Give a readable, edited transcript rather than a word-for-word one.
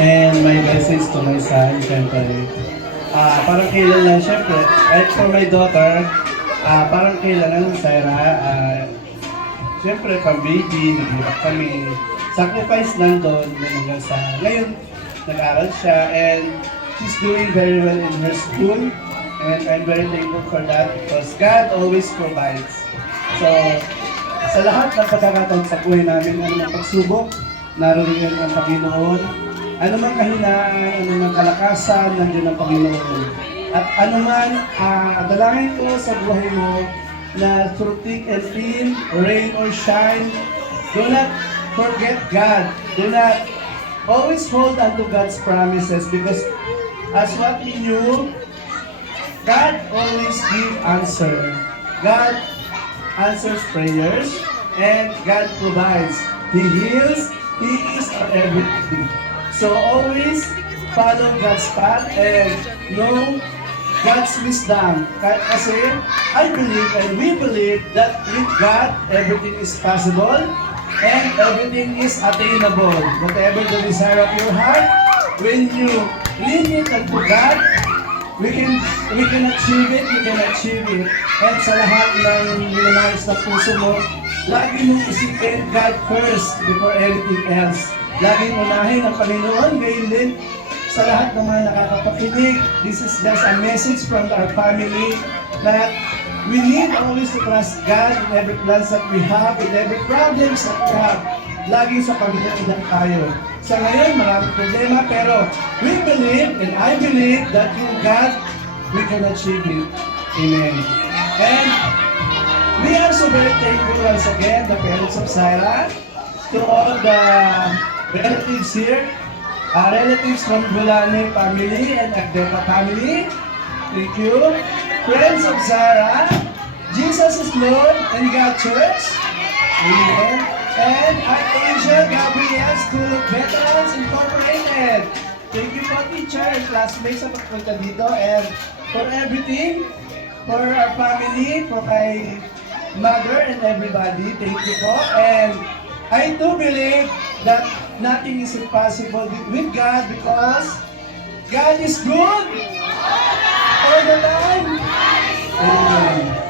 And my message to my son, syempre, parang kailan lang, syempre, at for my daughter, parang kailan lang, Sarah, syempre, pang baby, naghirap kami, sacrifice lang doon, hanggang sa, ngayon, nag-aral siya, and she's doing very well in her school, and I'm very thankful for that, because God always provides. So, sa lahat ng pagkakataon sa buhay namin, ano ng pagsubok, naroon ang Panginoon. Ano man kahinaan, ano man kalakasan, nandiyan ang Panginoon. At ano man, dalangin ko sa buhay mo na through thick and thin, rain or shine, do not forget God. Do not always hold on to God's promises, because as what we knew, God always give answer. God answers prayers, and God provides. He heals, He is everything. So always follow God's path and know God's wisdom. Kasi I believe and we believe that with God, everything is possible and everything is attainable. Whatever the desire of your heart, when you lean it unto God, we can achieve it, you can achieve it. And sa lahat ng nilalais na puso mo, lagi mong isipin God first before anything else. Laging unahin ang Panginoon, gayon din sa lahat ng mga nakakapakinig. This is just a message from our family that we need always to trust God in every plans that we have, in every problems that we have. Lagi sa Panginoon lang tayo. Sa ngayon, maraming problema, pero we believe and I believe that through God, we can achieve it. Amen. And we are so very thankful once again, the parents of Sarah, to all the relatives here, relatives from Gulane family and Agdepa family. Thank you. Friends of Sarah, Jesus is Lord and God Church. Amen. And Archangel Gabriel School of Veterans Incorporated. Thank you po, teacher and classmates sa pagpunta dito, and for everything, for our family, for my mother and everybody. Thank you po. And I do believe that nothing is impossible with God, because God is good all the time. Amen.